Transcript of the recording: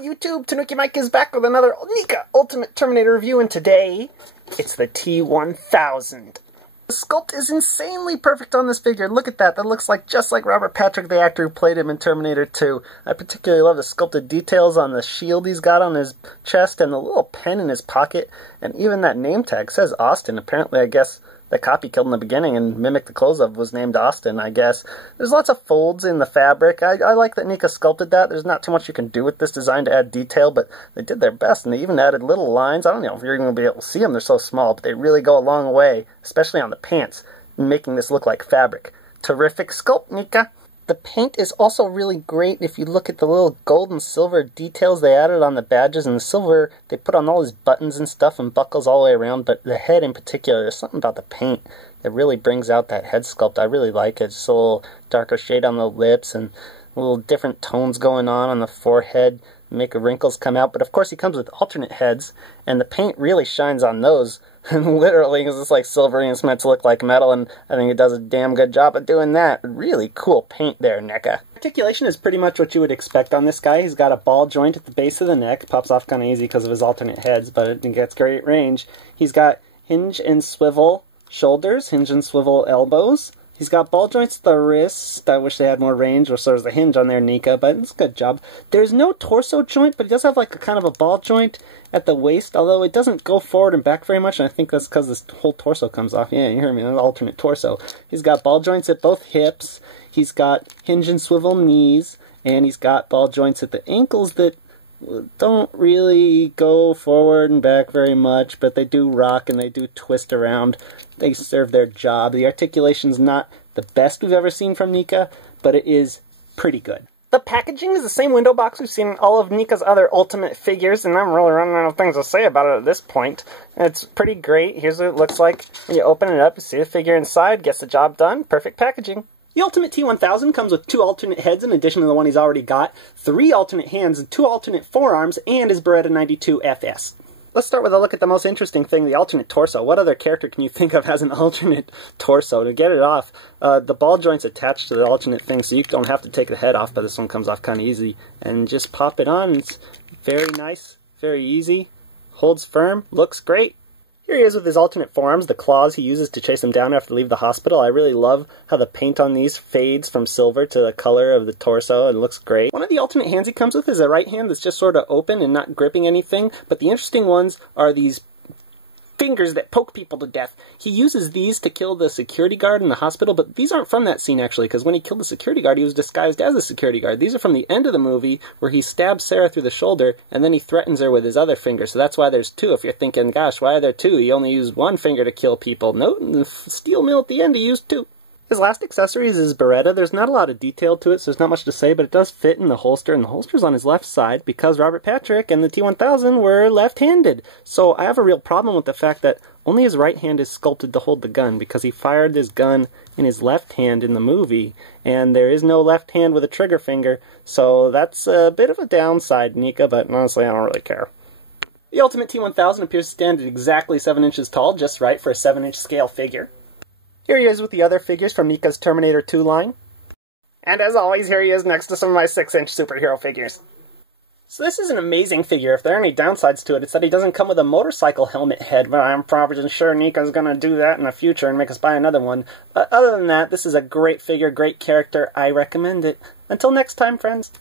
YouTube, Tanuki Mike is back with another Neca-Ultimate Terminator review, and today, it's the T-1000. The sculpt is insanely perfect on this figure. Look at that. That looks like just like Robert Patrick, the actor who played him in Terminator 2. I particularly love the sculpted details on the shield he's got on his chest and the little pen in his pocket. And even that name tag says Austin. Apparently, I guess the cop he killed in the beginning and mimicked the clothes of was named Austin, I guess. There's lots of folds in the fabric. I like that Neca sculpted that. There's not too much you can do with this design to add detail, but they did their best, and they even added little lines. I don't know if you're going to be able to see them. They're so small, but they really go a long way, especially on the pants, in making this look like fabric. Terrific sculpt, Neca. The paint is also really great if you look at the little gold and silver details they added on the badges, and the silver they put on all these buttons and stuff and buckles all the way around, but the head in particular, there's something about the paint that really brings out that head sculpt. I really like it. Just a little darker shade on the lips and little different tones going on the forehead, make the wrinkles come out. But of course he comes with alternate heads, and the paint really shines on those. Literally, because it's like silvery and it's meant to look like metal, and I think it does a damn good job of doing that. Really cool paint there, Neca. Articulation is pretty much what you would expect on this guy. He's got a ball joint at the base of the neck. Pops off kind of easy because of his alternate heads, but it gets great range. He's got hinge and swivel shoulders, hinge and swivel elbows. He's got ball joints at the wrist. I wish they had more range, or so there's the hinge on there, Neca, but it's a good job. There's no torso joint, but it does have like a kind of a ball joint at the waist, although it doesn't go forward and back very much, and I think that's because this whole torso comes off. Yeah, you hear me, an alternate torso. He's got ball joints at both hips. He's got hinge and swivel knees, and he's got ball joints at the ankles that don't really go forward and back very much, but they do rock and they do twist around. They serve their job. The articulation's not the best we've ever seen from Neca, but it is pretty good. The packaging is the same window box we've seen in all of Neca's other Ultimate figures, and I'm really running out of things to say about it at this point. It's pretty great. Here's what it looks like when you open it up. You see the figure inside, gets the job done. Perfect packaging. The Ultimate T-1000 comes with 2 alternate heads in addition to the one he's already got, 3 alternate hands, and 2 alternate forearms, and his Beretta 92 FS. Let's start with a look at the most interesting thing, the alternate torso. What other character can you think of has an alternate torso? To get it off, the ball joint's attached to the alternate thing, so you don't have to take the head off, but this one comes off kind of easy. And just pop it on. It's very nice, very easy, holds firm, looks great. Here he is with his alternate forearms, the claws he uses to chase them down after they leave the hospital. I really love how the paint on these fades from silver to the color of the torso. It looks great. One of the alternate hands he comes with is a right hand that's just sort of open and not gripping anything, but the interesting ones are these fingers that poke people to death. He uses these to kill the security guard in the hospital, but these aren't from that scene actually, because when he killed the security guard, he was disguised as a security guard. These are from the end of the movie, where he stabs Sarah through the shoulder, and then he threatens her with his other finger, so that's why there's 2. If you're thinking, gosh, why are there 2? He only used 1 finger to kill people. No, in the steel mill at the end, he used 2. His last accessory is his Beretta. There's not a lot of detail to it, so there's not much to say, but it does fit in the holster, and the holster's on his left side because Robert Patrick and the T-1000 were left-handed. So I have a real problem with the fact that only his right hand is sculpted to hold the gun, because he fired this gun in his left hand in the movie, and there is no left hand with a trigger finger, so that's a bit of a downside, Neca, but honestly, I don't really care. The Ultimate T-1000 appears to stand at exactly 7 inches tall, just right for a 7-inch scale figure. Here he is with the other figures from Neca's Terminator 2 line. And as always, here he is next to some of my 6-inch superhero figures. So this is an amazing figure. If there are any downsides to it, it's that he doesn't come with a motorcycle helmet head, but I'm probably sure Neca's going to do that in the future and make us buy another one. Other than that, this is a great figure, great character. I recommend it. Until next time, friends.